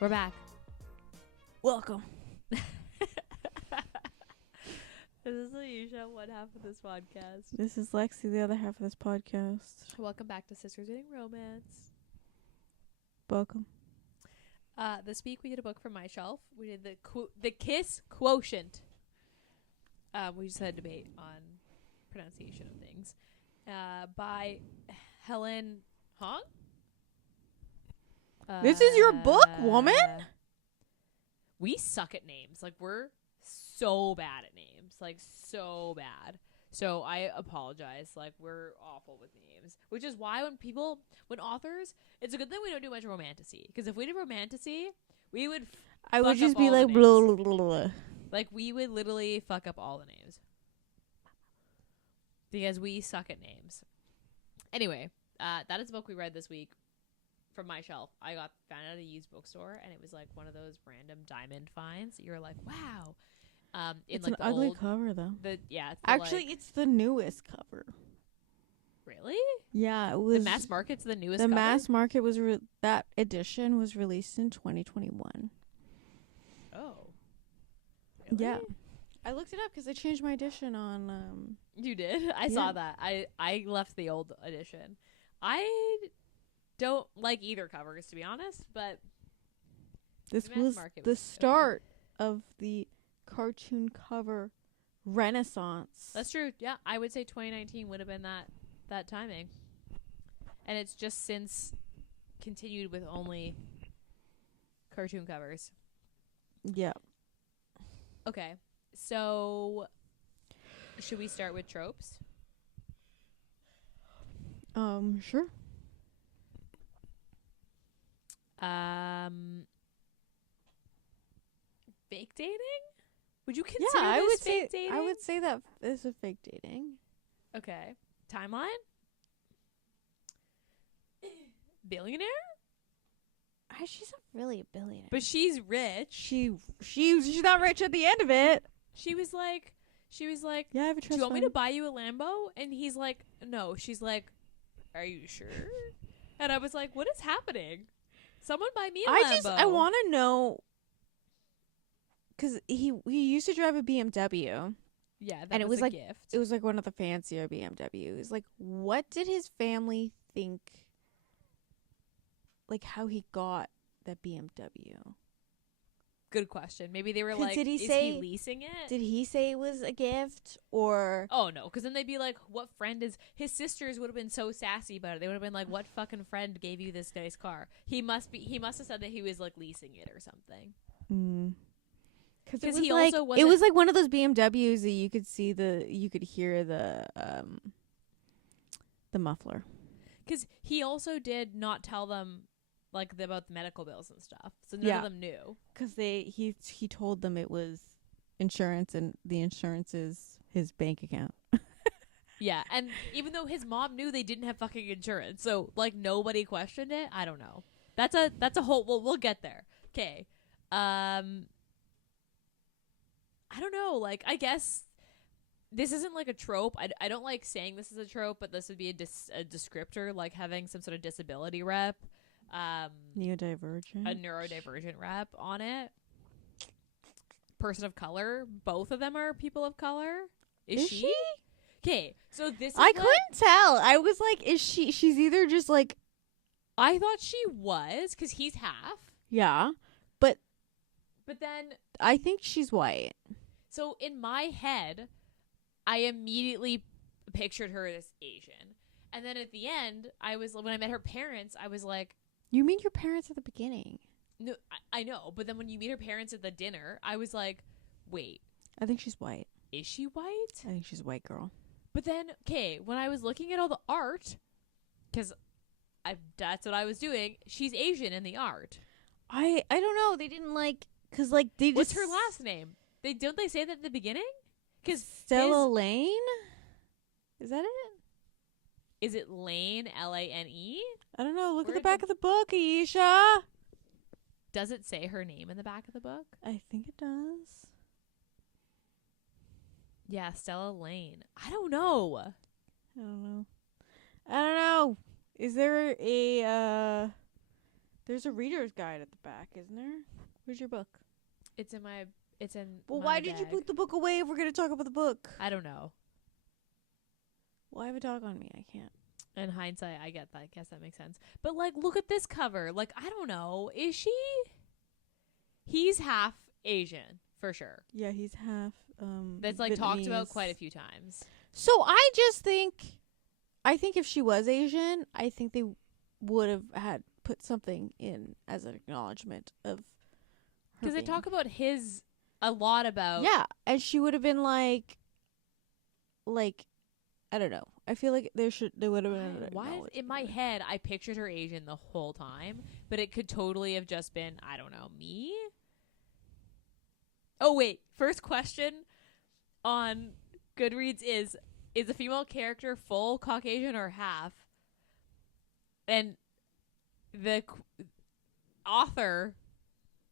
We're back. Welcome. This is Ayesha, one half of this podcast. This is Lexi, the other half of this podcast. Welcome back to Sisters Reading Romance. Welcome. This week we did a book from my shelf. We did the Kiss Quotient. We just had a debate on pronunciation of things. By Helen Hoang. This is your book, woman? We suck at names. Like, we're so bad at names. Like, so bad. So I apologize. Like, we're awful with names. Which is why when authors, it's a good thing we don't do much romantasy. Because if we did romantasy, we would I would fuck just up be all the like, names. blah, blah, blah, blah. Like, we would literally fuck up all the names. Because we suck at names. Anyway, that is the book we read this week from my shelf. I found it at a used bookstore, and it was like one of those random diamond finds that you're like, wow. It's like an ugly cover, though. Actually, it's the newest cover. Really? Yeah, it was. The mass market's the newest The cover? mass market was that edition was released in 2021. Oh. Really? Yeah. I looked it up because I changed my edition on. You did? I saw that. I left the old edition. I don't like either covers, to be honest, but This the mass was market the was start of the cartoon cover renaissance. That's true. Yeah, I would say 2019 would have been that timing. And it's just since continued with only cartoon covers. Yeah. Okay. So should we start with tropes? Sure. Fake dating? Would you consider Yeah, I this would fake say dating? I would say that is a fake dating. Okay. Timeline? Billionaire? She's not really a billionaire. But she's rich. She's not rich at the end of it. She was like, Yeah, I have a do trust you want me fund. to buy you a Lambo? And he's like, no. She's like, are you sure? And I was like, what is happening? Someone buy me a Lambo. I want to know, because he used to drive a BMW. Yeah, that and it was was a like gift. It was like one of the fancier BMWs. Like, what did his family think? Like, how he got that BMW? Good question. Maybe they were 'Cause like, did he is say- he leasing it? Did he say it was a gift or? Oh, no, because then they'd be like, what friend is... His sisters would have been so sassy about it. They would have been like, what fucking friend gave you this nice car? He must have said that he was, like, leasing it or something. Because he like, also it wasn't... was like one of those BMWs that you could hear the muffler. Because he also did not tell them, like, about the medical bills and stuff. So none of them knew. Because he told them it was insurance, and the insurance is his bank account. Yeah, and even though his mom knew they didn't have fucking insurance, so, like, nobody questioned it. I don't know. That's a whole... Well, we'll get there. Okay. I don't know. Like, I guess this isn't, like, a trope. I don't like saying this is a trope, but this would be a descriptor, like having some sort of disability rep. Neurodivergent. A neurodivergent rep on it. Person of color. Both of them are people of color. Is she? Okay, so this is I couldn't tell. I was like, is she? She's either just like, I thought she was, because he's half. yeah, But then, I think she's white. so in my head, I immediately pictured her as Asian. And then at the end, when I met her parents, I was like, You mean your parents at the beginning? no, I know. But then when you meet her parents at the dinner, I was like, wait, I think she's white. is she white? I think she's a white girl. But then, okay, when I was looking at all the art, because that's what I was doing, she's Asian in the art. I don't know. They didn't like, because like they just. What's her last name? Don't they say that at the beginning? Because Stella Lane? Is that it? Is it Lane, Lane? I don't know. Look Where at the did back of the book, Ayesha. Does it say her name in the back of the book? I think it does. Yeah, Stella Lane. I don't know. I don't know. Is there a There's a reader's guide at the back, isn't there? Where's your book? It's in my Well, my why did you bag. put the book away if we're going to talk about the book? I don't know. Well, I have a dog on me. I can't. In hindsight, I get that. I guess that makes sense. But like, look at this cover. Like, I don't know. Is she? He's half Asian for sure. Yeah, he's half That's like talked about Vietnamese. quite a few times. So I think if she was Asian, I think they would have had put something in as an acknowledgement of her. Because they being- talk about his a lot about. Yeah, and she would have been like I don't know. I feel like they would have been an Why in acknowledgement my of it. head I pictured her Asian the whole time, but it could totally have just been, I don't know, me. Oh wait, first question on Goodreads is a female character full Caucasian or half? And the author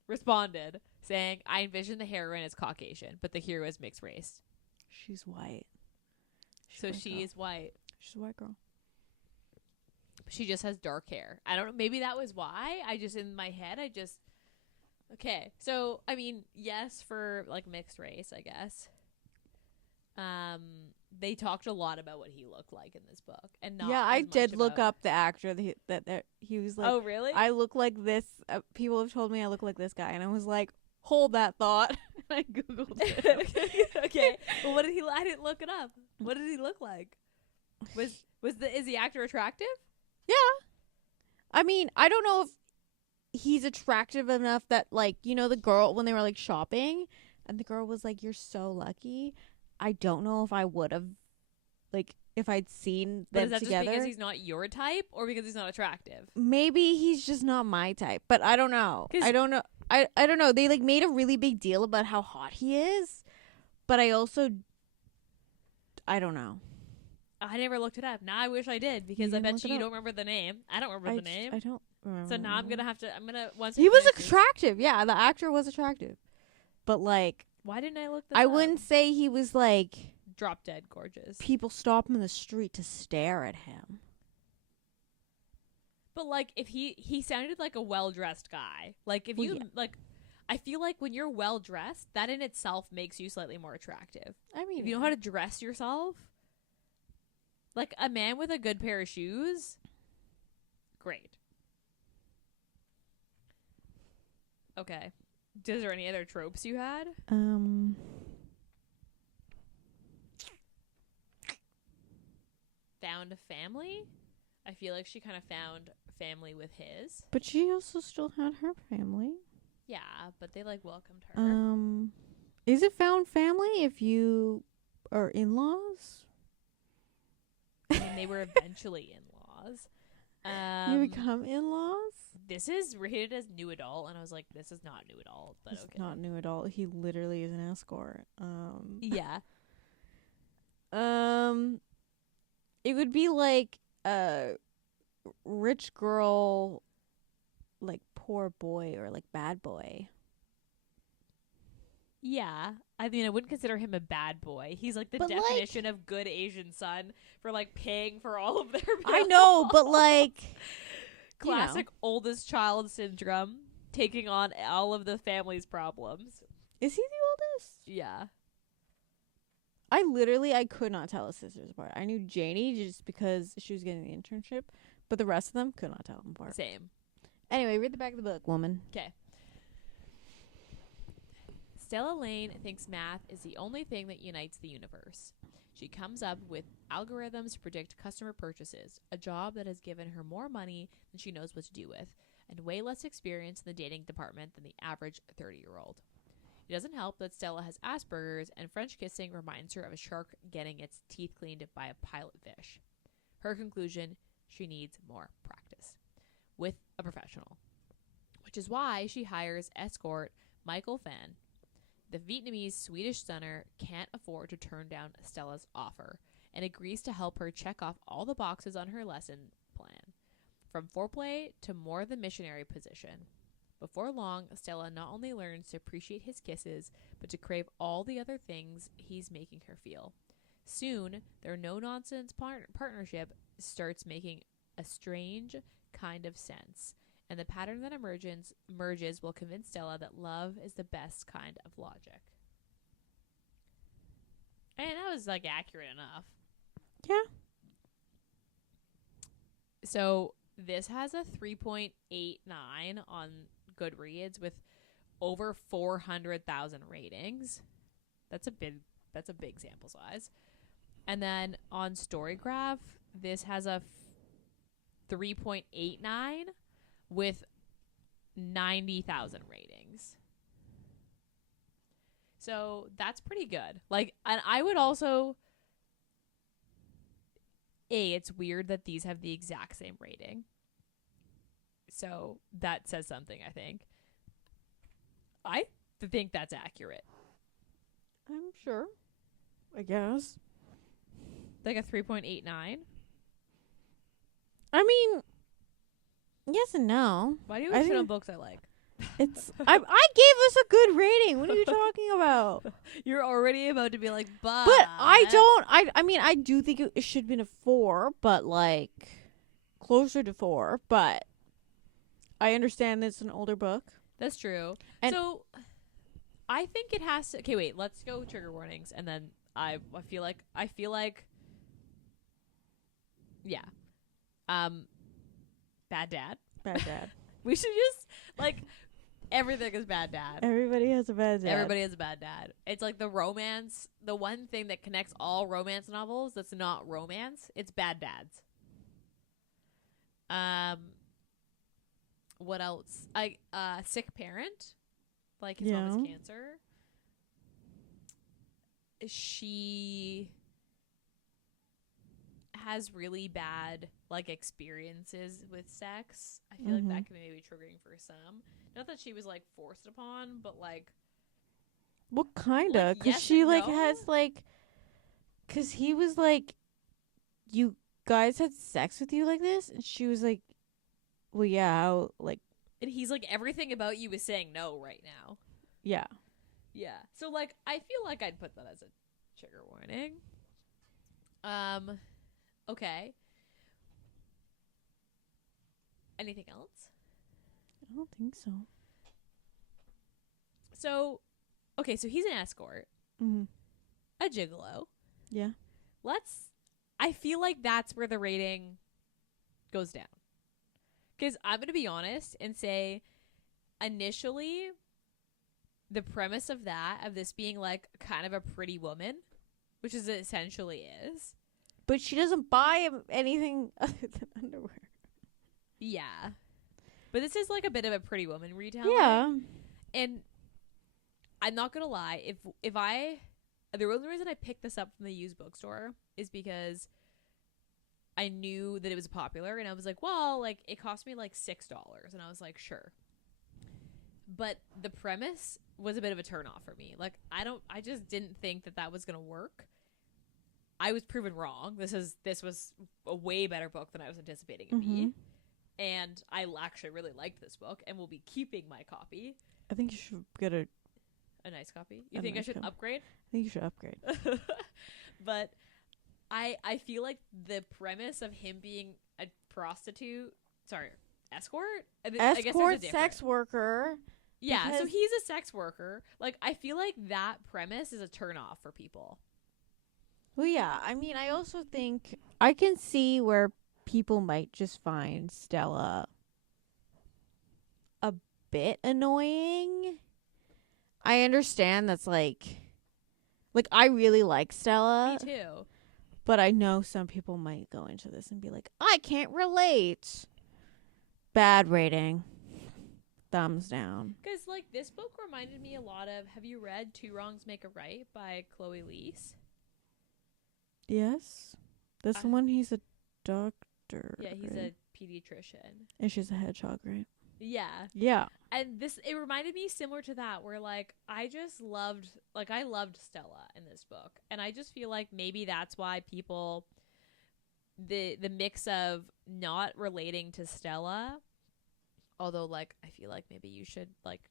responded saying, I envision the heroine as Caucasian, but the hero is mixed race. She's white. So she is white. She's a white girl. She just has dark hair. I don't know. Maybe that was why. In my head, okay. So, I mean, yes, for like mixed race, I guess. They talked a lot about what he looked like in this book, and not. Yeah, as I much did look about- up the actor that he was like. Oh, really? I look like this. People have told me I look like this guy, and I was like, hold that thought. And I googled it. Okay. Well, what did he? I didn't look it up. What did he look like? Is the actor attractive? Yeah. I mean, I don't know if he's attractive enough that, like, you know, the girl, when they were, like, shopping, and the girl was like, you're so lucky. I don't know if I would have, like, if I'd seen But them is that together. just because he's not your type, or because he's not attractive? Maybe he's just not my type, but I don't know. 'Cause- I don't know. I don't know. They, like, made a really big deal about how hot he is, but I don't know. I never looked it up. Now I wish I did, because I didn't bet look you it don't up. remember the name. I don't remember the name. I don't remember. So now I'm gonna once He was finish this- attractive. Yeah, the actor was attractive. But, like, Why didn't I look this I up? wouldn't say he was, like, Drop dead gorgeous. people stop him in the street to stare at him. But like, if he sounded like a well-dressed guy. Like, if Well, you yeah. like, I feel like when you're well-dressed, that in itself makes you slightly more attractive. I mean, If you know how to dress yourself, like a man with a good pair of shoes, great. Okay. Is there any other tropes you had? Found a family? I feel like she kind of found family with his. but she also still had her family. Yeah, but they like welcomed her. Is it found family if you are in-laws? I mean, they were eventually in-laws. You become in-laws? This is rated as new adult, and I was like, this is not new adult, but It's okay. not new at all. He literally is an escort. Yeah. It would be like a rich girl, like poor boy, or like bad boy. Yeah. I mean, I wouldn't consider him a bad boy. He's like the But, like- definition of good Asian son for like paying for all of their bills. I know, but like, you know. Classic oldest child syndrome, taking on all of the family's problems. Is he the oldest? Yeah. I could not tell his sisters apart. I knew Janie just because she was getting the internship, but the rest of them could not tell them apart. Same. Anyway, read the back of the book, woman. Okay. Stella Lane thinks math is the only thing that unites the universe. She comes up with algorithms to predict customer purchases, a job that has given her more money than she knows what to do with, and way less experience in the dating department than the average 30-year-old. It doesn't help that Stella has Asperger's, and French kissing reminds her of a shark getting its teeth cleaned by a pilot fish. Her conclusion, she needs more practice with a professional, which is why she hires escort Michael Fan. The Vietnamese Swedish stunner can't afford to turn down Stella's offer and agrees to help her check off all the boxes on her lesson plan, from foreplay to more the missionary position. Before long, Stella not only learns to appreciate his kisses, but to crave all the other things he's making her feel. Soon, their no-nonsense partnership starts making a strange kind of sense, and the pattern that emerges will convince Stella that love is the best kind of logic. And that was like accurate enough. Yeah. So this has a 3.89 on Goodreads with over 400,000 ratings. That's a big sample size. And then on Storygraph, this has a 3.89 with 90,000 ratings. So that's pretty good. Like, and I would also, it's weird that these have the exact same rating. So that says something, I think. I think that's accurate. I'm sure. I guess. Like a 3.89. I mean, yes and no. Why do you shit on books I like? It's I gave us a good rating. What are you talking about? You're already about to be like, but I mean, I do think it should have been a 4, but like closer to 4. But I understand it's an older book. That's true. And so I think it has to. Okay, wait. Let's go trigger warnings, and then I feel like yeah. Bad dad. Bad dad. We should just like everything is bad dad. Everybody has a bad dad. Everybody has a bad dad. It's like the romance, the one thing that connects all romance novels that's not romance, it's bad dads. What else? Sick parent. Like his mom has cancer. She has really bad like experiences with sex. I feel like that can maybe be triggering for some. Not that she was like forced upon, but like what kind of? Like, because yes she and like no? has like, because he was like, you guys had sex with you like this, and she was like, well, yeah, how, like, and he's like, everything about you is saying no right now. yeah. Yeah. So like I feel like I'd put that as a trigger warning. Okay. Anything else? I don't think so. So, okay, so he's an escort, a gigolo. Yeah. I feel like that's where the rating goes down. Because I'm going to be honest and say, initially, the premise of this being like kind of a pretty woman, which is it essentially is. But she doesn't buy him anything other than underwear. Yeah. But this is like a bit of a pretty woman retelling. Yeah. And I'm not going to lie, the only reason I picked this up from the used bookstore is because I knew that it was popular, and I was like, well, like it cost me like $6, and I was like, sure. But the premise was a bit of a turnoff for me. Like I just didn't think that was going to work. I was proven wrong. This was a way better book than I was anticipating it to be. And I actually really liked this book and will be keeping my copy. I think you should get a nice copy. You think I should upgrade? I think you should upgrade. But I feel like the premise of him being a escort? I guess there's a sex worker. Yeah, so he's a sex worker. Like, I feel like that premise is a turnoff for people. Well, yeah. I mean, I also think I can see where people might just find Stella a bit annoying. I understand that's like I really like Stella. Me too. But I know some people might go into this and be like, I can't relate. Bad rating. Thumbs down. Because, like, this book reminded me a lot of, have you read Two Wrongs Make a Right by Chloe Leese? Yes. That's the one he's a doctor. Yeah, he's right? a pediatrician. And she's a hedgehog, right? Yeah. Yeah. And it reminded me similar to that, where, like, I loved Stella in this book. And I just feel like maybe that's why people, the mix of not relating to Stella, although, like, I feel like maybe you should, like,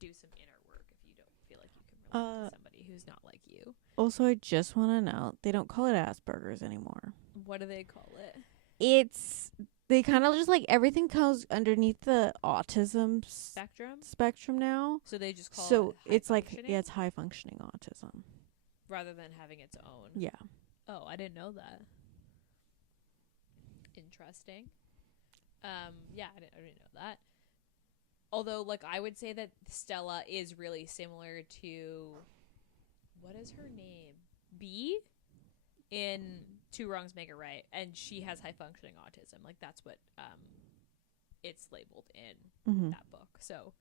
do some inner work if you don't feel like you can relate to somebody who's not like you. Also, I just want to note, they don't call it Asperger's anymore. What do they call it? It's they kind of just like everything goes underneath the autism spectrum now. So they just call So it it's like, high-functioning? yeah, it's high functioning autism. Rather than having its own. Yeah. Oh, I didn't know that. Interesting. Yeah, I didn't know that. Although, like, I would say that Stella is really similar to, what is her name? B in Two Wrongs Make It Right, and she has high functioning autism. Like, that's what it's labeled in that book. So,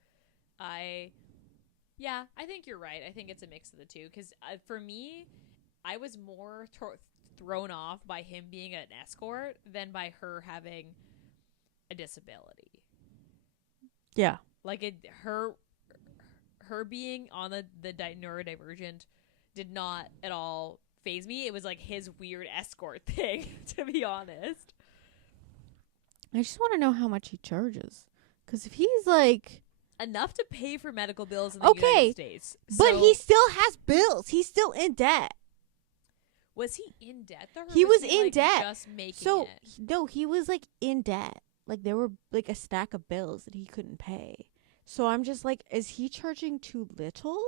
I think you're right. I think it's a mix of the two. Because for me, I was more thrown off by him being an escort than by her having a disability. Yeah. Like, her being on the neurodivergent did not at all phase me. It was like his weird escort thing, to be honest. I just want to know how much he charges. Because if he's like... enough to pay for medical bills in the United States. But he still has bills. He's still in debt. Was he in debt though? He was in like, debt. Just making so, it? No, he was like in debt. Like there were like a stack of bills that he couldn't pay. So I'm just like, is he charging too little?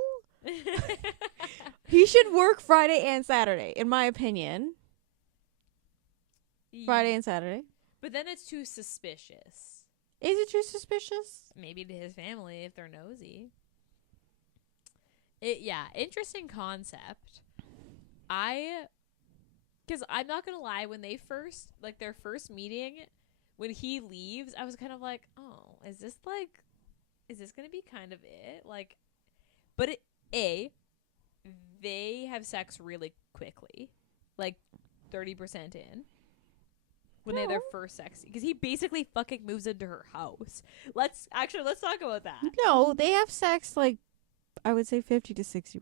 He should work Friday and Saturday, in my opinion. Friday and Saturday. But then it's too suspicious. Is it too suspicious? Maybe to his family if they're nosy. Interesting concept. Because I'm not gonna lie, when they first, like their first meeting, when he leaves, I was kind of like, oh, is this gonna be kind of it? Like, but they have sex really quickly, like 30% in. When they have their first sex, because he basically fucking moves into her house. Let's talk about that. No, they have sex like, I would say 50 to 60%.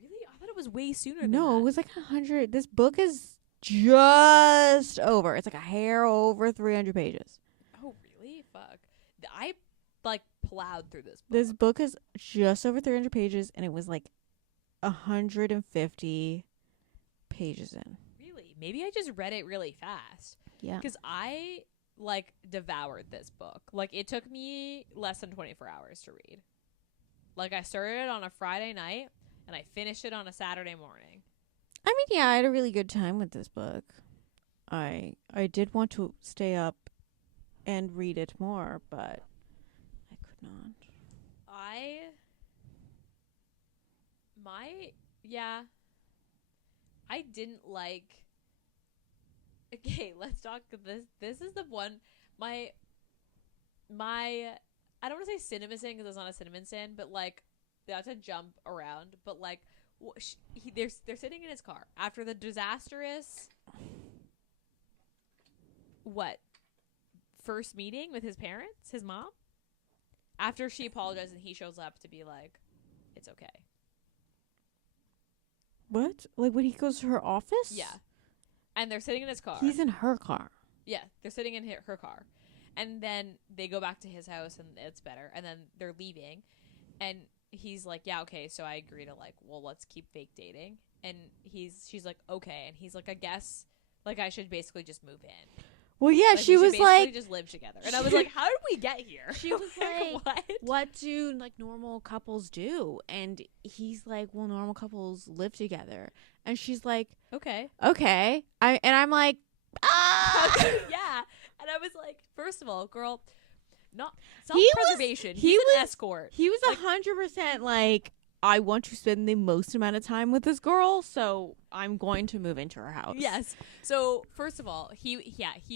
Really? I thought it was way sooner than No, that. it was like 100. This book is just over. It's like a hair over 300 pages. Oh, really? Fuck. I like plowed through this book. This book is just over 300 pages, and it was like 150 pages in. Really? Maybe I just read it really fast. Yeah. Because I, like, devoured this book. Like, it took me less than 24 hours to read. Like, I started it on a Friday night, and I finished it on a Saturday morning. I mean, yeah, I had a really good time with this book. I did want to stay up and read it more, but I could not. I didn't like... Okay, let's talk this. This is the one, my, I don't want to say cinnamon sin because it's not a cinnamon sin, but like, not to jump around, but like, they're sitting in his car after the disastrous, first meeting with his parents, his mom, after she apologized and he shows up to be like, it's okay. What? Like when he goes to her office? Yeah. And they're sitting in his car. He's in her car. Yeah, they're sitting in her car. And then they go back to his house and it's better. And then they're leaving. And he's like, yeah, okay, so I agree to like, well, let's keep fake dating. And she's like, okay. And he's like, I guess like I should basically just move in. Well, yeah, like, she was like, just live together. And I was like, how did we get here? She was like, what do like normal couples do? And he's like, well, normal couples live together. And she's like, okay. I'm like, yeah. And I was like, first of all, girl, not self-preservation. He's an escort. He was 100% like, I want to spend the most amount of time with this girl, so I'm going to move into her house. Yes. So first of all, he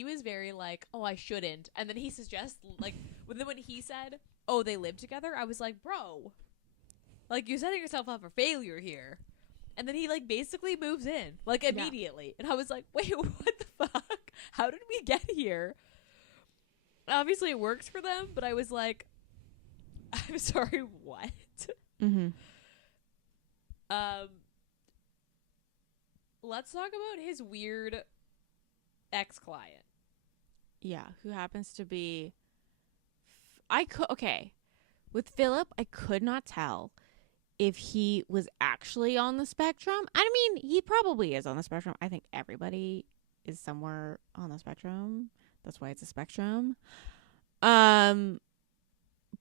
was very like, oh, I shouldn't, and then he suggests like, when he said, oh, they live together, I was like, bro, like you're setting yourself up for failure here. And then he like basically moves in like immediately, and I was like, wait, what the fuck? How did we get here? Obviously, it works for them, but I was like, I'm sorry, what? Mm-hmm. Let's talk about his weird ex-client. Yeah, who happens to be... With Philip, I could not tell if he was actually on the spectrum. I mean, he probably is on the spectrum. I think everybody is somewhere on the spectrum. That's why it's a spectrum. But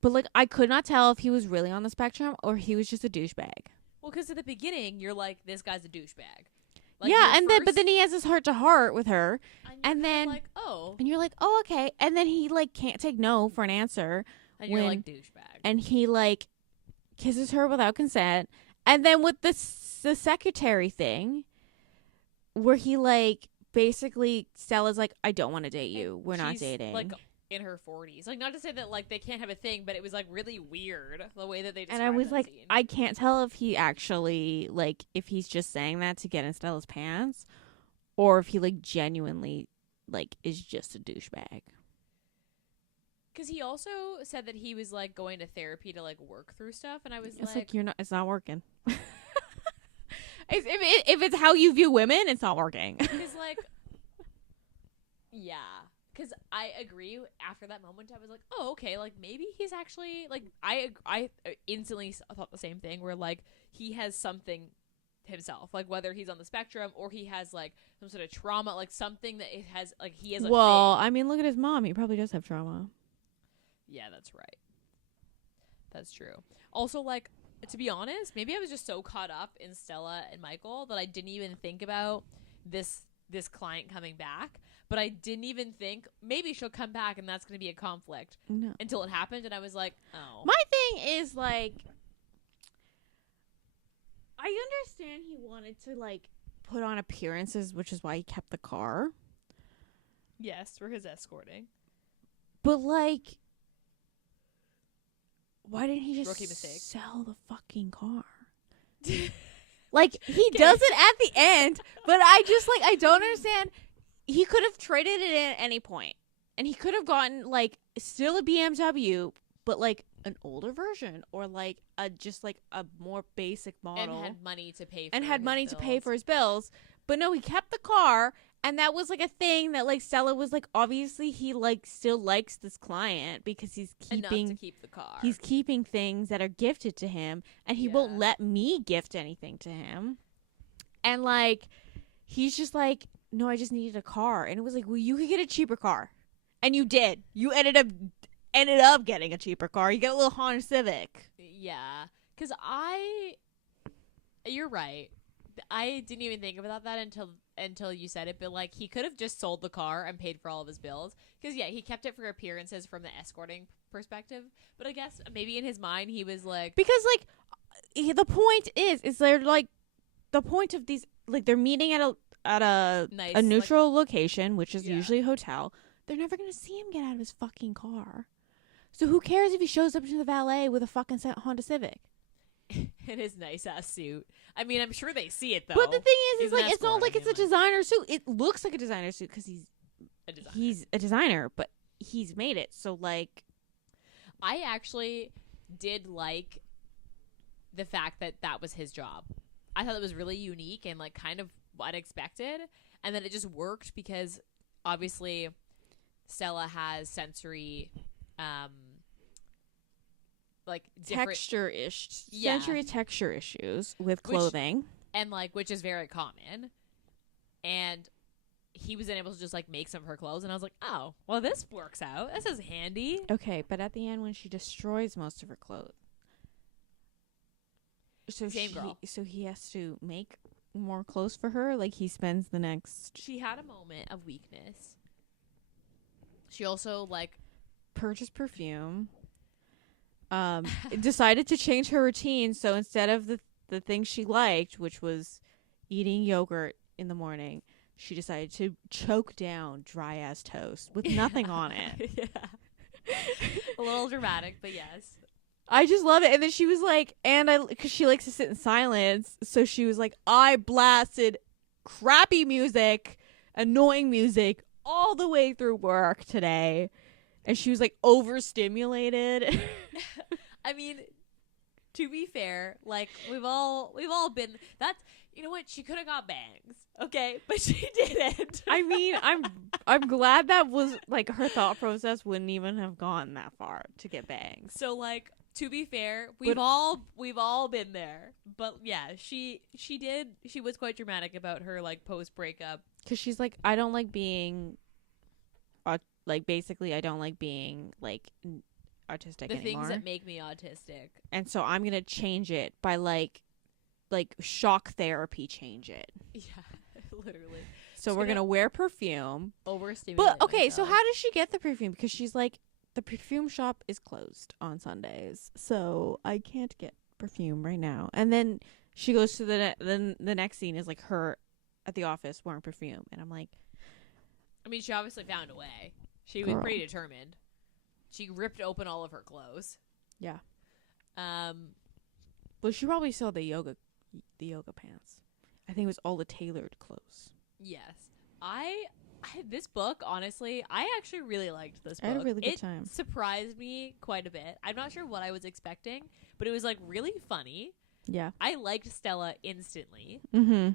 like I could not tell if he was really on the spectrum or he was just a douchebag. Well, because at the beginning you're like, this guy's a douchebag. Like, Yeah, and then but then he has this heart to heart with her, and then like, oh, and you're like, oh okay, and then he like can't take no for an answer, and you're like, douchebag, and he like kisses her without consent, and then with the secretary thing, where he like basically Stella's like, I don't want to date you, we're not dating, like in her 40s, like not to say that like they can't have a thing, but it was like really weird the way that they described and I was that like, scene. I can't tell if he actually like if he's just saying that to get in Stella's pants, or if he like genuinely like is just a douchebag. Because he also said that he was like going to therapy to like work through stuff, and I was It's like you're not. It's not working. If it's how you view women, it's not working. Because like, yeah. Because I agree. After that moment, I was like, oh, okay. Like maybe he's actually like I instantly thought the same thing. Where like he has something himself, like whether he's on the spectrum or he has like some sort of trauma, like something that it has like he has. Well, thing. I mean, look at his mom. He probably does have trauma. Yeah, that's right. That's true. Also, like, to be honest, maybe I was just so caught up in Stella and Michael that I didn't even think about this client coming back. But I didn't even think maybe she'll come back and that's going to be a conflict. No. Until it happened, and I was like, oh. My thing is like, I understand he wanted to like put on appearances, which is why he kept the car. Yes, for his escorting. But like, why didn't he just Rookie mistake. sell the fucking car? Like, he does it at the end, but I just like, I don't understand. He could have traded it in at any point, and he could have gotten like still a BMW, but like an older version, or like just like a more basic model, and had money to pay for and had money bills. to pay for his bills. But no, he kept the car, and that was like a thing that like Stella was like, obviously he like still likes this client because he's keeping enough to keep the car. He's keeping things that are gifted to him, and he won't let me gift anything to him. And like, he's just like, no, I just needed a car. And it was like, well, you could get a cheaper car, and you did. You ended up getting a cheaper car. You get a little Honda Civic. Yeah, because you're right. I didn't even think about that until you said it. But like, he could have just sold the car and paid for all of his bills. Because yeah, he kept it for appearances from the escorting perspective. But I guess maybe in his mind he was like, because like the point is they're like the point of these, like, they're meeting at a nice, a neutral location, which is Yeah. usually a hotel. They're never gonna see him get out of his fucking car. So who cares if he shows up to the valet with a fucking Honda Civic? in his nice ass suit. I mean, I'm sure they see it though. But the thing is He's like, an it's not like escort, it's a designer suit. It looks like a designer suit because he's a designer, but he's made it. So like, I actually did like the fact that that was his job. I thought it was really unique and like kind of unexpected, and then it just worked because obviously Stella has sensory like texture-ish, Yeah. sensory texture issues with clothing. which is very common, and he was able to just like make some of her clothes, and I was like, oh well, this works out, this is handy. Okay, but at the end when she destroys most of her clothes, so Girl. So he has to make more clothes for her. Like, he spends the next She had a moment of weakness. She also like purchase perfume. Decided to change her routine, so instead of the thing she liked, which was eating yogurt in the morning, she decided to choke down dry ass toast with nothing on it. Yeah. A little dramatic, but yes. I just love it. And then she was like, because she likes to sit in silence, so she was like, I blasted crappy music, annoying music all the way through work today. And she was like overstimulated. I mean, to be fair, like we've all been, that's, you know what, she could have got bangs, okay, but she didn't. I mean, I'm glad that was like her thought process wouldn't even have gone that far to get bangs. So like, to be fair, we've all been there. But yeah, she was quite dramatic about her like post breakup, Because she's like, I don't like being like basically I don't like being like autistic The anymore. things that make me autistic. And so I'm gonna change it by like shock therapy. Change it. Yeah, literally. So Just we're gonna gonna wear perfume. Overstimulate. But okay, so myself. how does she get the perfume? Because she's like, the perfume shop is closed on Sundays, so I can't get perfume right now. And then she goes to the next scene is like her at the office wearing perfume, and I'm like, I mean, she obviously found a way. She was Girl. pretty determined. She ripped open all of her clothes. yeah. Um, Well, she probably saw the yoga pants. I think it was all the tailored clothes. yes. I this book, honestly, I actually really liked this book. I had a really good it time. surprised me quite a bit. I'm not sure what I was expecting, but it was like really funny. Yeah. I liked Stella instantly. Mm-hmm.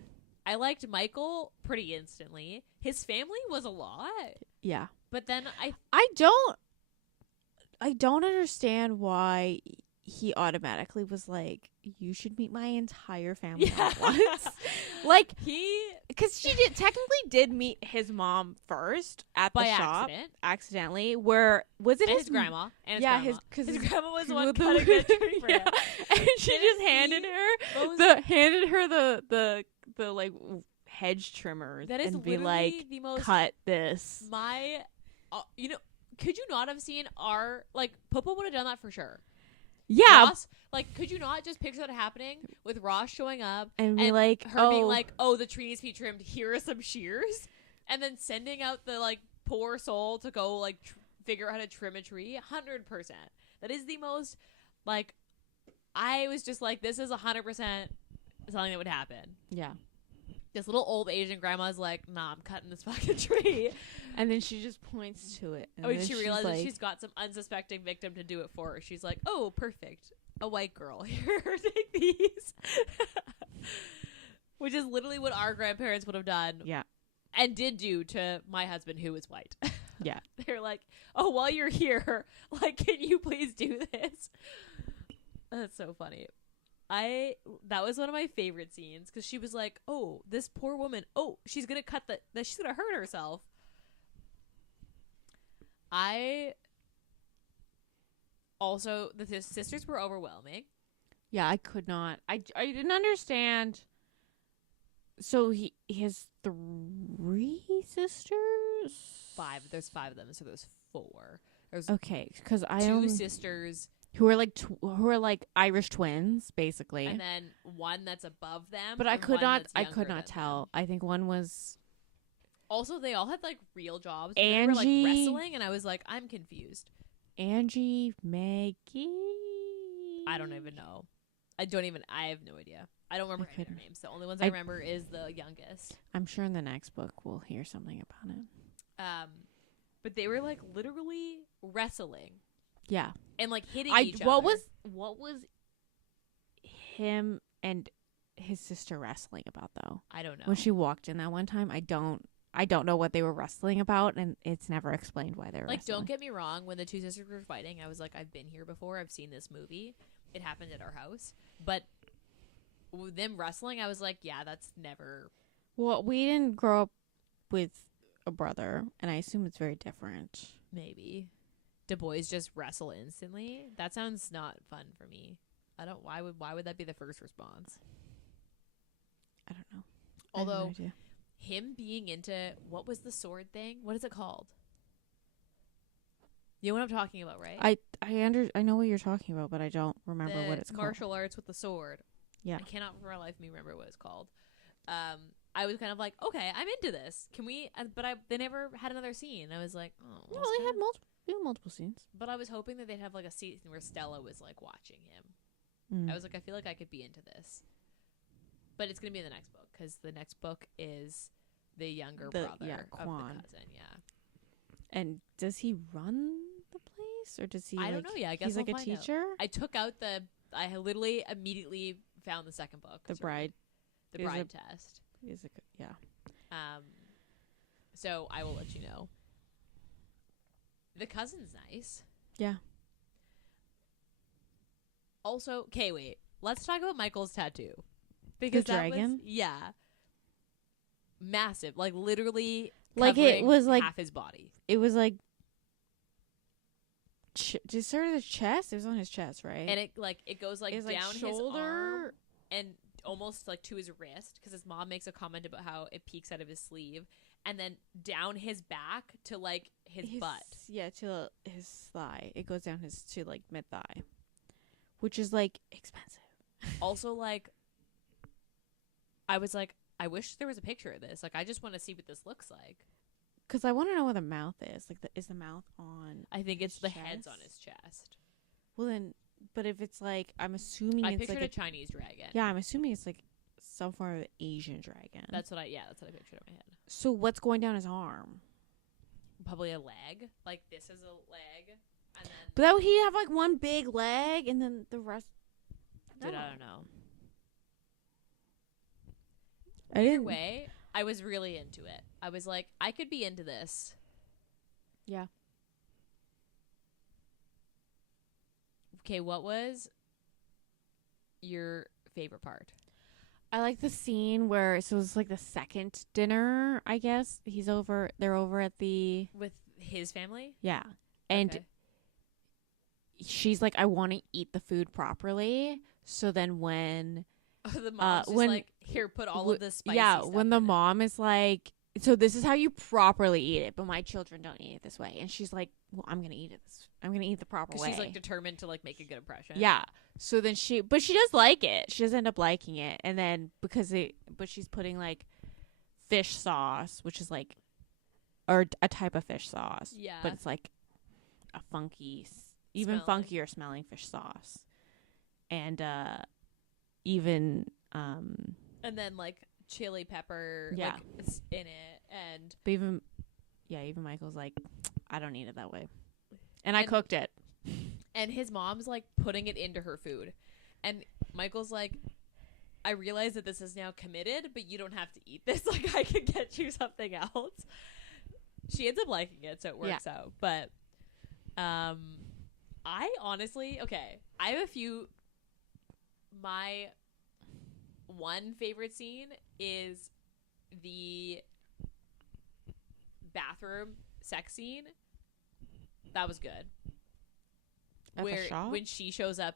I liked Michael pretty instantly. His family was a lot, Yeah. but then I don't understand why he automatically was like, you should meet my entire family at once. Like, because she technically did meet his mom first at the by shop accident. accidentally. Where was it And his grandma? And his yeah, grandma. because his grandma was the one with the- cutting the tree for yeah. him. And she just handed her the like hedge trimmer That is and be literally like, the most cut this. could you not have seen Popo would have done that for sure. Yeah, Ross, could you not just picture that happening with Ross showing up and be like, her being like, oh, the tree needs to be trimmed, here are some shears, and then sending out the poor soul to go figure out how to trim a tree. 100%. That is the most I was just like, this is 100% something that would happen. yeah. This little old Asian grandma's like, nah, I'm cutting this fucking tree. And then she just points to it. And Oh, then she realizes like, she's got some unsuspecting victim to do it for her. She's like, oh, perfect. A white girl. Here, take these. Which is literally what our grandparents would have done. Yeah. And did do to my husband, who is white. Yeah. They're like, oh, while you're here, can you please do this? That's so funny. That was one of my favorite scenes because she was like, oh, this poor woman, oh, she's gonna cut she's gonna hurt herself. Also, the sisters were overwhelming. Yeah, I could not. I didn't understand. So he has 3 sisters? 5. There's 5 of them, so there's 4. There's Okay, because I 2 don't sisters, who are like Irish twins, basically. and then one that's above them. But I and could one not. that's I younger could not than tell. them. I think one was Also, they all had real jobs. They were Angie- wrestling, and I was like, I'm confused. Angie, Maggie. I don't even know. I have no idea. I don't remember any of their names. The only ones I I- remember is the youngest. I'm sure in the next book we'll hear something about it. But they were literally wrestling Yeah. and hitting each what other. what was him and his sister wrestling about though? I don't know. When she walked in that one time, I don't know what they were wrestling about, and it's never explained why they were wrestling. Don't get me wrong, when the 2 sisters were fighting, I was like, I've been here before. I've seen this movie. It happened at our house. But with them wrestling, I was like, yeah, that's never. Well, we didn't grow up with a brother, and I assume it's very different. Maybe. Do boys just wrestle instantly? That sounds not fun for me. Why would that be the first response? I don't know. Although I have no idea. him being into, what was the sword thing? What is it called? You know what I'm talking about, right? I know what you're talking about, but I don't remember what it's martial called. arts with the sword. Yeah. I cannot for my life remember what it's called. I was kind of like, okay, I'm into this. Can we? But they never had another scene. I was like, oh. No, they had multiple scenes. But I was hoping that they'd have a scene where Stella was watching him. I was like, I feel like I could be into this. But it's gonna be in the next book because the next book is the younger brother of the cousin. Yeah. And does he run the place, or does he? I don't know. Yeah, I guess he's we'll a find out. teacher. I took out I literally immediately found the second book. The bride. The bride test. Is it? Yeah. So I will let you know. The cousin's nice. Yeah. Also, okay, wait. Let's talk about Michael's tattoo. Because The that dragon? was, massive. Literally It was half his body. it was Just sort of the chest. It was on his chest, right? And it goes like It's down like his shoulder arm and almost like to his wrist, because his mom makes a comment about how it peeks out of his sleeve, and then down his back to like his butt. Yeah, to his thigh. It goes down his to like mid thigh, which is like expensive. Also, like, I was like, I wish there was a picture of this. Like, I just want to see what this looks like. Because I want to know where the mouth is. Like, is the mouth on? I think it's his the chest? head's on his chest. Well then, but if it's like, I'm assuming I it's pictured like a Chinese dragon. Yeah, I'm assuming it's like some form of Asian dragon. That's what I pictured in my head. So what's going down his arm? Probably a leg. Like, this is a leg, and then. But that would he have like one big leg and then the rest? Dude, I don't know. Either way, I was really into it. I was like, I could be into this. Yeah. Okay, what was your favorite part? I like the scene where it's like the second dinner, I guess. They're over at the With his family? Yeah. And Okay. she's like, I want to eat the food properly. So then when The mom's just when- like, here, put all of this spicy yeah, stuff when the in it. mom is like, so this is how you properly eat it, but my children don't eat it this way. And she's like, well, I'm going to eat it. I'm going to eat the proper 'Cause way. she's like determined to like make a good impression. Yeah. So then but she does like it. She does end up liking it. And then but she's putting like fish sauce, which is like, or a type of fish sauce. Yeah. But it's like a funky, even Smelling. funkier smelling fish sauce. And, even, And then like chili pepper Yeah. like in it, and but even Michael's like, I don't eat it that way. And I And- cooked it. his mom's like putting it into her food. And Michael's like, I realize that this is now committed, but you don't have to eat this. Like, I can get you something else. She ends up liking it, so it works out. But I honestly, okay, I have a few. My one favorite scene is the bathroom sex scene. That was good. At the shop? When she shows up,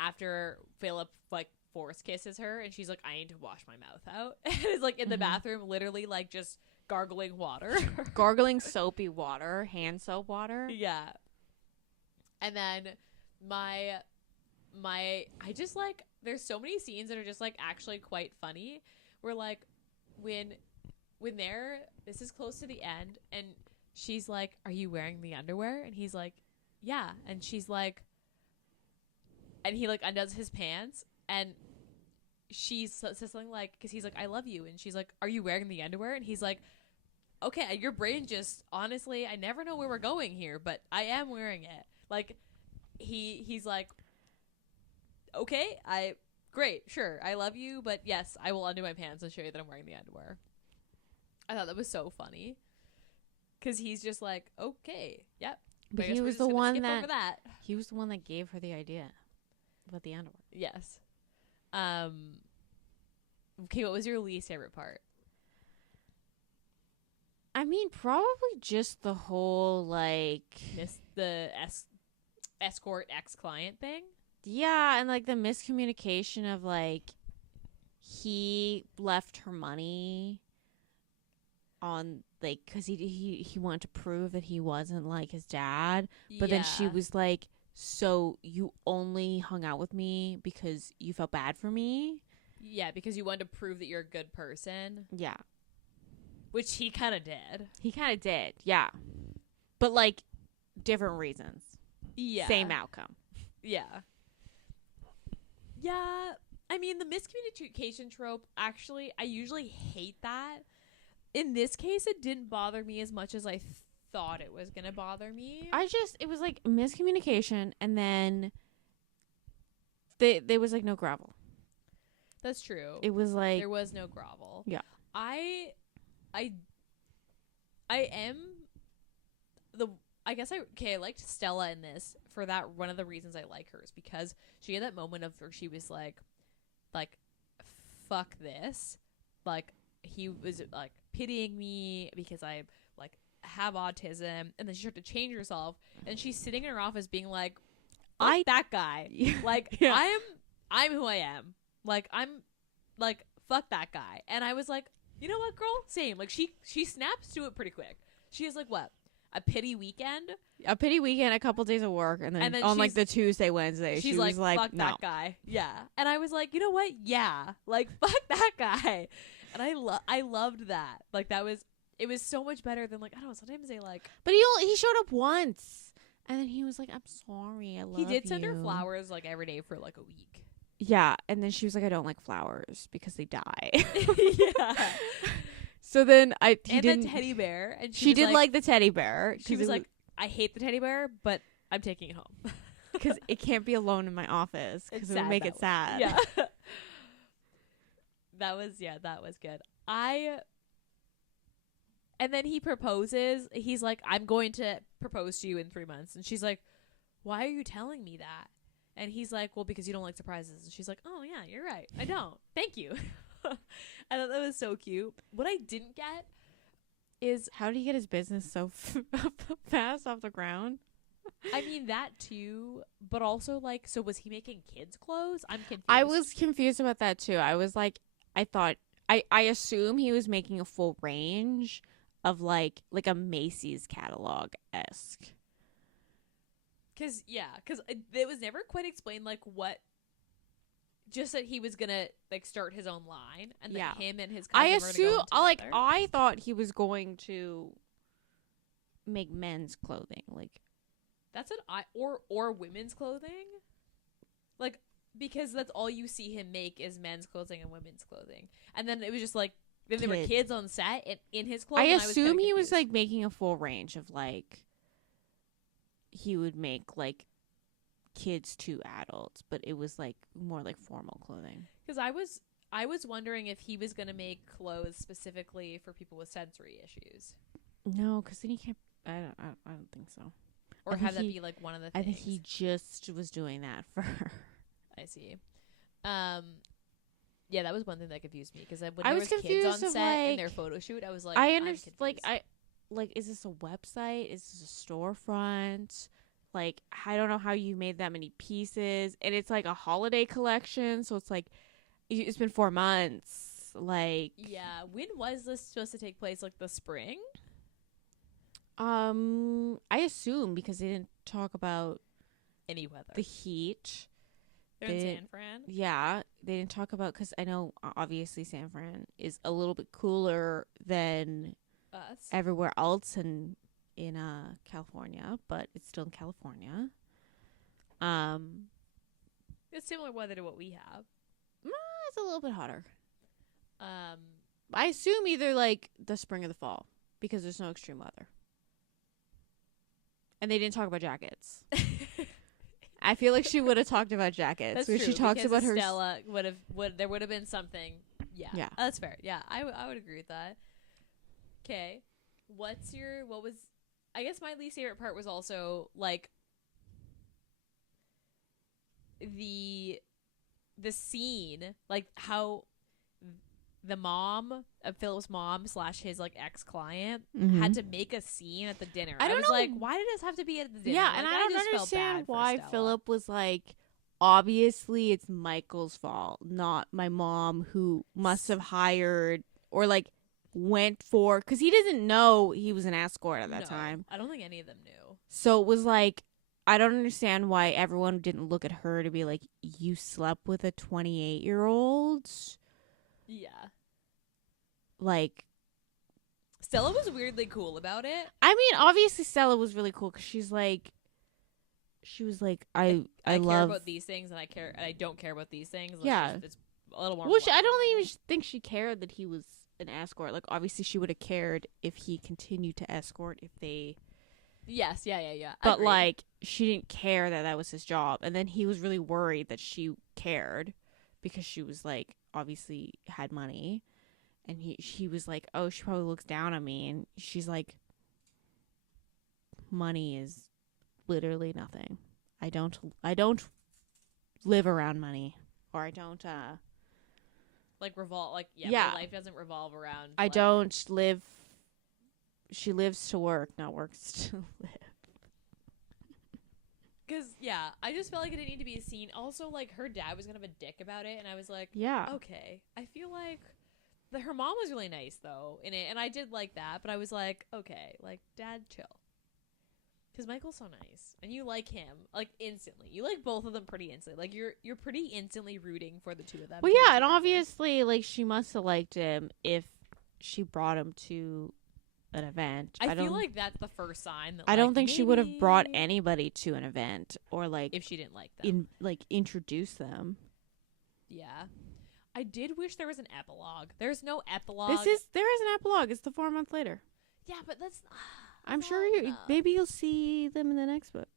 after Philip like force kisses her, and she's like, I need to wash my mouth out. And it's like in the bathroom, literally like just gargling water. Gargling soapy water, hand soap water. Yeah. And then I just like, there's so many scenes that are just like actually quite funny. Where like when this is close to the end, and she's like, are you wearing the underwear? And he's like, yeah. And she's like, and he like undoes his pants, and she says something like, because he's like, I love you. And she's like, are you wearing the underwear? And he's like, okay, your brain just, honestly, I never know where we're going here, but I am wearing it. Like, he's like, okay, great, sure, I love you, but yes, I will undo my pants and show you that I'm wearing the underwear. I thought that was so funny. Because he's just like, okay, yep. But I guess he we're was just the gonna one skip that over that. he was the one that gave her the idea about the underwear. Yes. Okay, what was your least favorite part? I mean, probably just the whole like The escort ex-client thing? yeah, and like the miscommunication of like he left her money on like because he wanted to prove that he wasn't like his dad, but then she was like, so you only hung out with me because you felt bad for me? Yeah, because you wanted to prove that you're a good person. Yeah. Which he kind of did. He kind of did, yeah. But like different reasons. Yeah. Same outcome. Yeah. Yeah. I mean, the miscommunication trope, actually, I usually hate that. In this case, it didn't bother me as much as I thought it was going to bother me. It was like miscommunication, and then there was like no gravel. That's true. It was like There was no grovel. Yeah. I liked Stella in this for that. One of the reasons I like her is because she had that moment of where she was like, fuck this. Like, he was like pitying me because I like have autism, and then she tried to change herself, and she's sitting in her office being like, I- that guy. Like, Yeah. I'm who I am. Like, I'm, like, fuck that guy. And I was like, you know what, girl? Same. Like, she snaps to it pretty quick. She has, like, what? A pity weekend? A pity weekend, a couple days of work, and then on like the Tuesday, Wednesday, she's she was like, fuck no. that guy. Yeah. And I was like, you know what? Yeah. Like, fuck that guy. And I loved that. Like, it was so much better than, like, I don't know, sometimes they, like. But he showed up once, and then he was like, I'm sorry, I love you. He did send her flowers, like, every day for, like, a week. Yeah, and then she was like, I don't like flowers because they die. Yeah. So then the teddy bear. And she did like the teddy bear. She was like, I hate the teddy bear, but I'm taking it home. Because it can't be alone in my office because it would make it sad. Yeah. that was good. And then he proposes. He's like, I'm going to propose to you in 3 months. And she's like, why are you telling me that? And he's like, well, because you don't like surprises. And she's like, oh, yeah, you're right. I don't. Thank you. I thought that was so cute. What I didn't get is, how did he get his business so fast off the ground? I mean, that too, but also, like, so was he making kids' clothes? I'm confused. I was confused about that too. I was like, I assume he was making a full range of like a Macy's catalog-esque. Because it was never quite explained, like, what, just that he was gonna, like, start his own line, and then him and his cousin I thought he was going to make men's clothing, like. That's or women's clothing, like, because that's all you see him make is men's clothing and women's clothing, and then it was just like then there were kids on set in his clothing. I assume he was like making a full range of like he would make like kids to adults, but it was like more like formal clothing. Because I was wondering if he was gonna make clothes specifically for people with sensory issues. No, because then he can't. I don't think so. Or have that be like one of the things. I think he just was doing that for her. I see. Yeah, that was one thing that confused me because when there was kids on set in their photo shoot, I was like, I understand. Like, is this a website? Is this a storefront? Like, I don't know how you made that many pieces, and it's like a holiday collection, so it's like it's been 4 months. Like, yeah, when was this supposed to take place? Like the spring? I assume because they didn't talk about any weather, the heat. They're in San Fran. Yeah, they didn't talk about because I know obviously San Fran is a little bit cooler than us everywhere else in California, but it's still in California. It's similar weather to what we have. It's a little bit hotter. I assume either like the spring or the fall because there's no extreme weather. And they didn't talk about jackets. I feel like she would have talked about jackets. That's where true, she talks about her. Stella there would have been something. Yeah. That's fair. Yeah, I would agree with that. Okay. I guess my least favorite part was also like the scene, like how the mom of Philip's mom / his like ex-client had to make a scene at the dinner. I was like, why did this have to be at the dinner? Yeah, like, and I don't understand why Stella. Philip was like, obviously it's Michael's fault, not my mom, who must have hired or like went for, because he doesn't know he was an escort at that time. I don't think any of them knew. So it was like, I don't understand why everyone didn't look at her to be like, you slept with a 28-year-old. Yeah. Like, Stella was weirdly cool about it. I mean, obviously Stella was really cool because she was like, I care love about these things, and I don't care about these things. Yeah, it's a little more. Well, I don't even think she cared that he was an escort. Like, obviously, she would have cared if he continued to escort if they. Yes, yeah. But agreed. like, she didn't care that was his job, and then he was really worried that she cared because she was like, obviously had money. And she was like, oh, she probably looks down on me. And she's like, money is literally nothing. I don't live around money. Or I don't, like revolve, like, yeah. My life doesn't revolve around. I don't live she lives to work, not works to live. Because, yeah, I just felt like it didn't need to be a scene. Also, like, her dad was kind of a dick about it, and I was like, Yeah. okay. I feel like her mom was really nice, though, in it, and I did like that, but I was like, okay, like, dad, chill. Because Michael's so nice, and you like him, like, instantly. You like both of them pretty instantly. Like, you're pretty instantly rooting for the two of them. Well, to be yeah, and together. obviously, like, she must have liked him if she brought him to an event. I feel like that's the first sign that, I don't think she would have brought maybe- anybody to an event or like if she didn't like them. introduce them. Yeah. I did wish there was an epilogue. There's no epilogue. There is an epilogue. It's the 4 month later. Yeah, but that's I'm not sure enough. maybe you'll see them in the next book.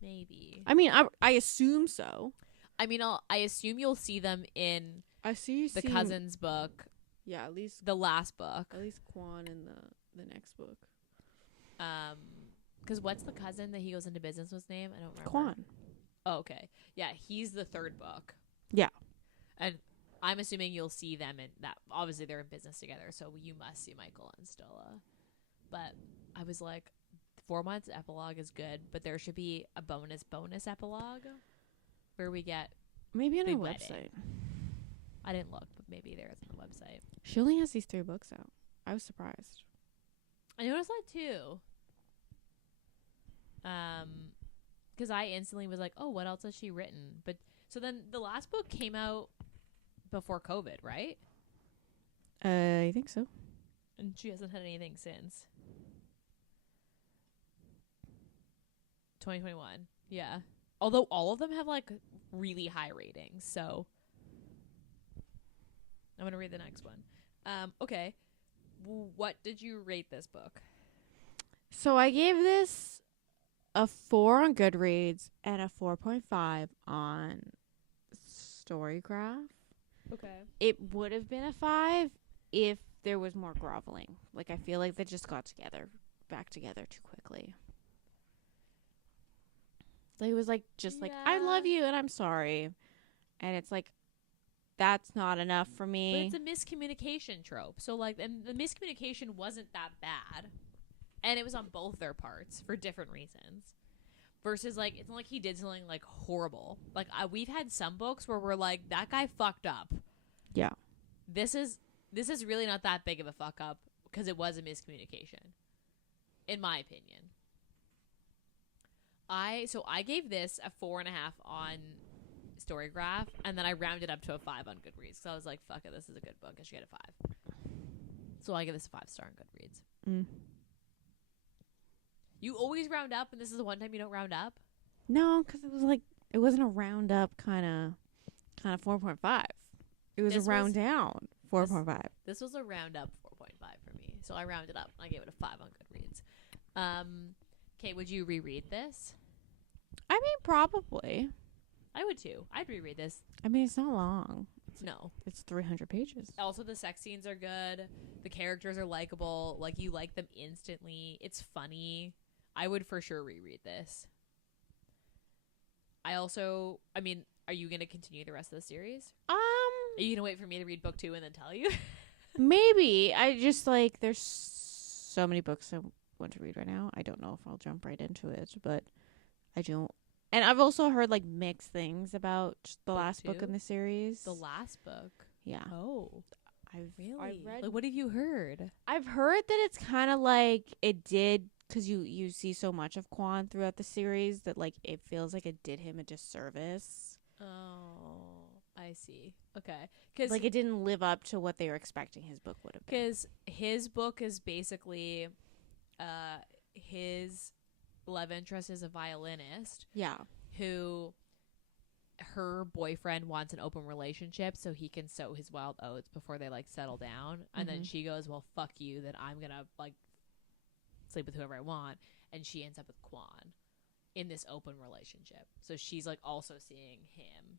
Maybe. I mean, I assume so. I mean, I assume you'll see them in I see the Cousins book, Yeah, at least the last book. Quan in the next book. Because what's the cousin that he goes into business with's name? I don't remember. Quan. Oh, okay. Yeah, he's the third book. Yeah. And I'm assuming you'll see them in that. Obviously, they're in business together, so you must see Michael and Stella. But I was like, 4 months epilogue is good, but there should be a bonus epilogue where we get. Maybe on her Big website. wedding. I didn't look, but maybe there is on the website. She only has these 3 books out. I was surprised. I noticed that too. Because I instantly was like, oh, what else has she written? But so then the last book came out before COVID, right? I think so. And she hasn't had anything since 2021. Yeah. Although all of them have like really high ratings, so I'm gonna read the next one. Okay. What did you rate this book? So I gave this a 4 on Goodreads and a 4.5 on Storygraph. Okay. It would have been a 5 if there was more groveling. Like, I feel like they just got back together too quickly. Like, it was like, just like, I love you and I'm sorry. And it's like, that's not enough for me. But it's a miscommunication trope. So, like, and the miscommunication wasn't that bad. And it was on both their parts for different reasons. Versus, like, it's not like he did something, like, horrible. Like, we've had some books where we're like, that guy fucked up. Yeah. This is really not that big of a fuck up because it was a miscommunication. In my opinion. I gave this a 4.5 on Storygraph, and then I rounded up to a 5 on Goodreads. So I was like, fuck it, this is a good book. I should get a 5. So I give this a 5-star on Goodreads. Mm. You always round up, and this is the one time you don't round up? No, because it was like, it wasn't a round up kind of 4.5. It was a round down 4.5. This was a round up 4.5 for me. So I rounded up, and I gave it a 5 on Goodreads. Okay, would you reread this? I mean, probably. I would too. I'd reread this. I mean, it's not long. No. It's 300 pages. Also, the sex scenes are good. The characters are likable. Like, you like them instantly. It's funny. I would for sure reread this. I mean, are you going to continue the rest of the series? Are you going to wait for me to read book 2 and then tell you? Maybe. I just, like, there's so many books I want to read right now. I don't know if I'll jump right into it, but I don't. And I've also heard, like, mixed things about the last book in the series. The last book? Yeah. Oh. I've read. Like, what have you heard? I've heard that it's kind of like it did, because you see so much of Quan throughout the series that, like, it feels like it did him a disservice. Oh, I see. Okay. Cause, like, it didn't live up to what they were expecting his book would have been. Because his book is basically his love interest is a violinist. Yeah. Who her boyfriend wants an open relationship so he can sow his wild oats before they, like, settle down. And then she goes, well, fuck you, that I'm gonna, like, sleep with whoever I want. And she ends up with Quan in this open relationship. So she's, like, also seeing him.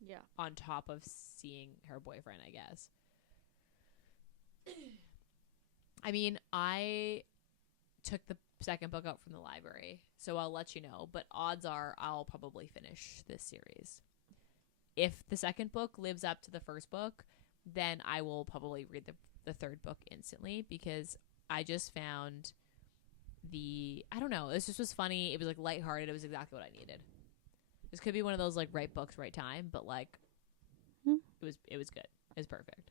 Yeah. On top of seeing her boyfriend, I guess. I mean, I took the second book out from the library, so I'll let you know, but odds are I'll probably finish this series. If the second book lives up to the first book, then I will probably read the third book instantly, because I just found I don't know, this just was funny. It was like lighthearted. It was exactly what I needed. This could be one of those like right books, right time, but like it was good. It was perfect.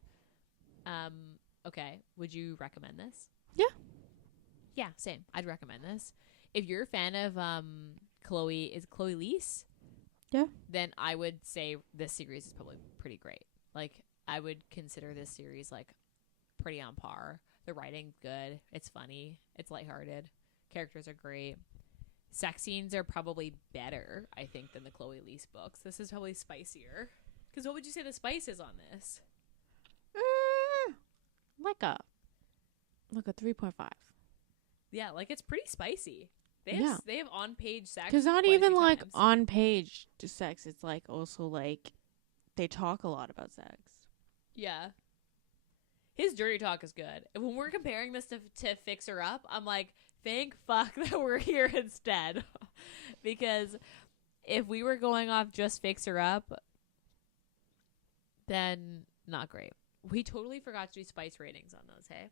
Okay. Would you recommend this? Yeah. Yeah, same. I'd recommend this. If you're a fan of Chloe Leese? Yeah. Then I would say this series is probably pretty great. Like, I would consider this series like pretty on par. The writing's good. It's funny. It's lighthearted. Characters are great. Sex scenes are probably better, I think, than the Chloe Leese books. This is probably spicier. Because what would you say the spice is on this? Like a 3.5. Yeah, like it's pretty spicy. They have on page sex. Because not quite a even few like times. on page to sex. It's like also like they talk a lot about sex. Yeah. His dirty talk is good. When we're comparing this to Fix Her Up, I'm like, thank fuck that we're here instead. Because if we were going off just Fix Her Up, then not great. We totally forgot to do spice ratings on those, hey?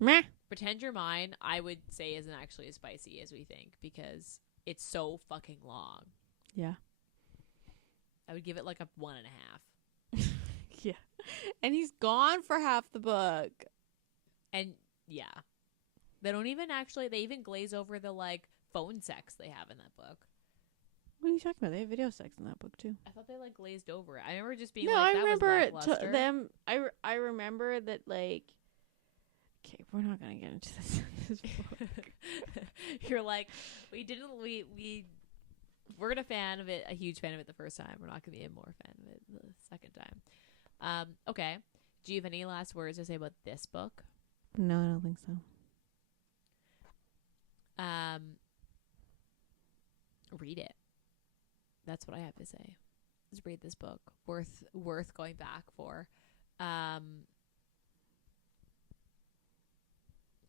Meh. Pretend You're Mine, I would say isn't actually as spicy as we think because it's so fucking long. Yeah. I would give it like a 1.5. Yeah. And he's gone for half the book. And yeah. They even glaze over the like phone sex they have in that book. What are you talking about? They have video sex in that book too. I thought they like glazed over it. I remember just being no, like, I that remember was it lackluster. them. I remember that like. Okay, we're not gonna get into this book. You're like, we weren't a huge fan of it the first time. We're not gonna be a more fan of it the second time. Okay. Do you have any last words to say about this book? No, I don't think so. Read it. That's what I have to say. Just read this book. Worth going back for.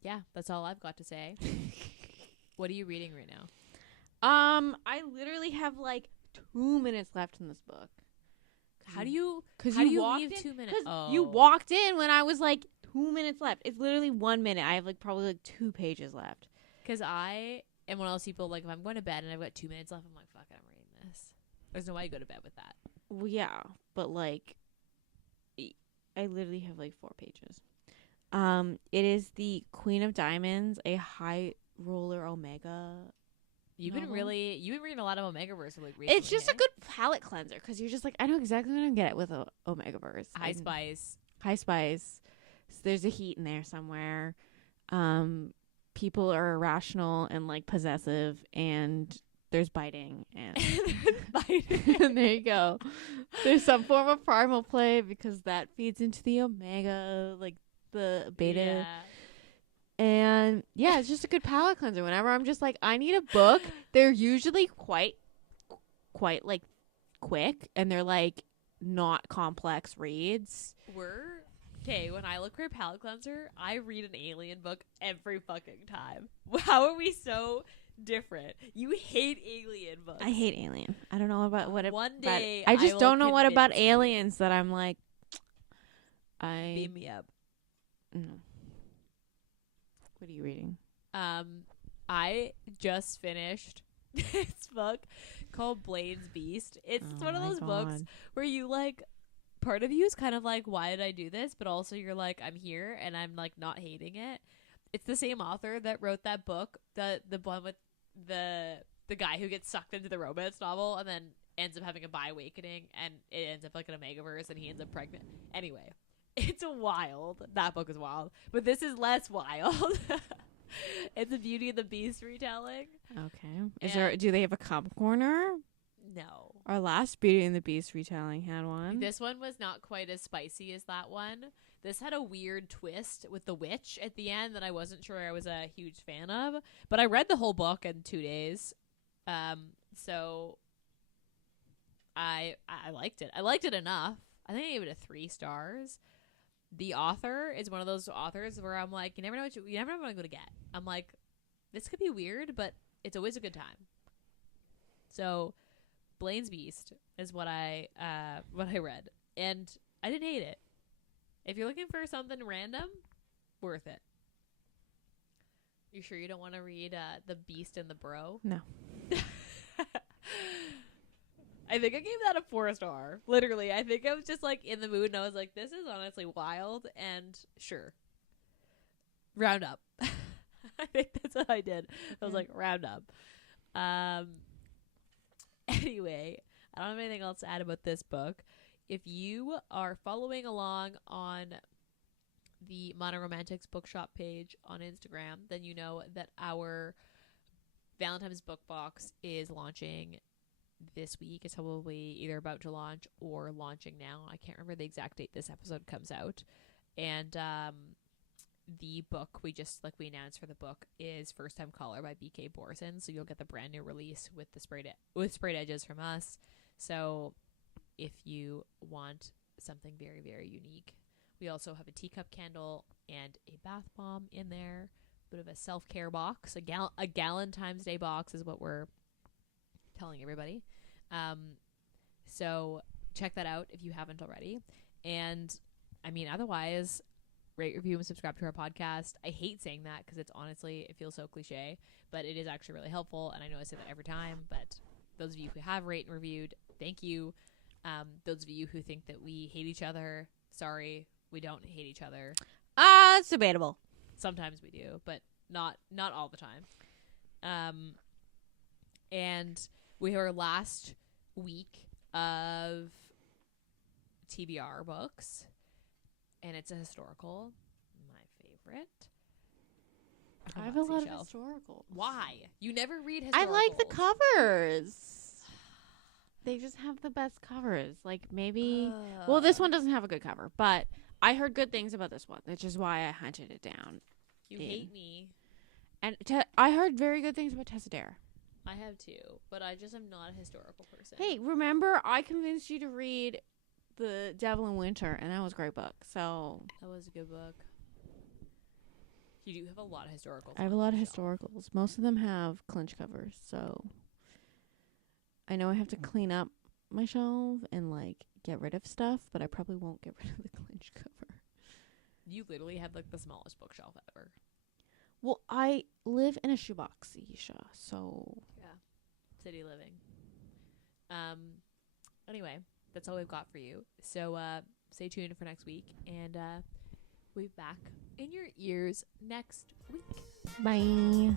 Yeah, that's all I've got to say. What are you reading right now? I literally have like 2 minutes left in this book. How do you walked leave in, 2 minutes? Oh. You walked in when I was like 2 minutes left. It's literally 1 minute. I have like probably like 2 pages left. Because I am one of those people, like, if I'm going to bed and I've got 2 minutes left, I'm like, fuck it, I'm reading this. There's no way I go to bed with that. Well, yeah, but like, I literally have like 4 pages. It is the Queen of Diamonds, a high roller Omega. You've been reading a lot of Omegaverse like recently. It's just a good palate cleanser because you're just like, I know exactly what I'm gonna get with Omegaverse. High spice. So there's a heat in there somewhere. People are irrational and like possessive, and there's biting and and there you go. There's some form of primal play because that feeds into the Omega, like the beta. Yeah. And yeah, it's just a good palate cleanser. Whenever I'm just like, I need a book, they're usually quite like quick, and they're like not complex reads. Okay, when I look for a palate cleanser, I read an alien book every fucking time. How are we so different? You hate alien books. I hate Alien. I don't know about what One day I just don't know what about convince you. aliens that I'm like Beam me up. No. What are you reading? I just finished this book called Blaine's Beast. It's one of those books where you like, part of you is kind of like, why did I do this? But also you're like, I'm here and I'm like not hating it. It's the same author that wrote that book, the one with the guy who gets sucked into the romance novel and then ends up having a bi-awakening and it ends up like an Omegaverse and he ends up pregnant. Anyway, it's wild. That book is wild. But this is less wild. It's a Beauty and the Beast retelling. Okay. Do they have a comp corner? No. Our last Beauty and the Beast retelling had one. This one was not quite as spicy as that one. This had a weird twist with the witch at the end that I wasn't sure I was a huge fan of. But I read the whole book in 2 days. So I liked it. I liked it enough. I think I gave it a 3 stars. The author is one of those authors where I'm like, you never know what I'm going to get. I'm like, this could be weird, but it's always a good time. So, Blaine's Beast is what I read, and I didn't hate it. If you're looking for something random, worth it. You sure you don't want to read The Beast and the Bro? No. I think I gave that a 4-star. Literally, I think I was just like in the mood and I was like, this is honestly wild, and sure. Round up. I think that's what I did. I was like, round up. Anyway, I don't have anything else to add about this book. If you are following along on the Modern Romantics Bookshop page on Instagram, then you know that our Valentine's book box is launching this week. It's probably either about to launch or launching now. I can't remember the exact date this episode comes out. And the book we announced for the book is First Time Caller by BK Borson. So you'll get the brand new release with the sprayed edges from us. So if you want something very, very unique, we also have a teacup candle and a bath bomb in there. Bit of a self-care box. A Galentine's Day box is what we're telling everybody. So check that out if you haven't already. And I mean, otherwise, rate, review, and subscribe to our podcast. I hate saying that because it's honestly, it feels so cliche, but it is actually really helpful. And I know I say that every time, but those of you who have rate and reviewed, thank you. Those of you who think that we hate each other, sorry, we don't hate each other. It's debatable. Sometimes we do, but not all the time. And we have our last week of TBR books, and it's a historical, my favorite. I have a lot of historicals. Why? You never read historicals. I like the covers. They just have the best covers. Like maybe, well, this one doesn't have a good cover, but I heard good things about this one, which is why I hunted it down. You hate me. And I heard very good things about Tessa Dare. I have too, but I just am not a historical person. Hey, remember I convinced you to read The Devil in Winter, and that was a great book. So that was a good book. You do have a lot of historicals. I have a lot of historicals. Most of them have clinch covers, so I know I have to clean up my shelf and like get rid of stuff, but I probably won't get rid of the clinch cover. You literally have like the smallest bookshelf ever. Well, I live in a shoebox, Ayesha, so yeah, city living. Anyway, that's all we've got for you. So stay tuned for next week, and we'll be back in your ears next week. Bye.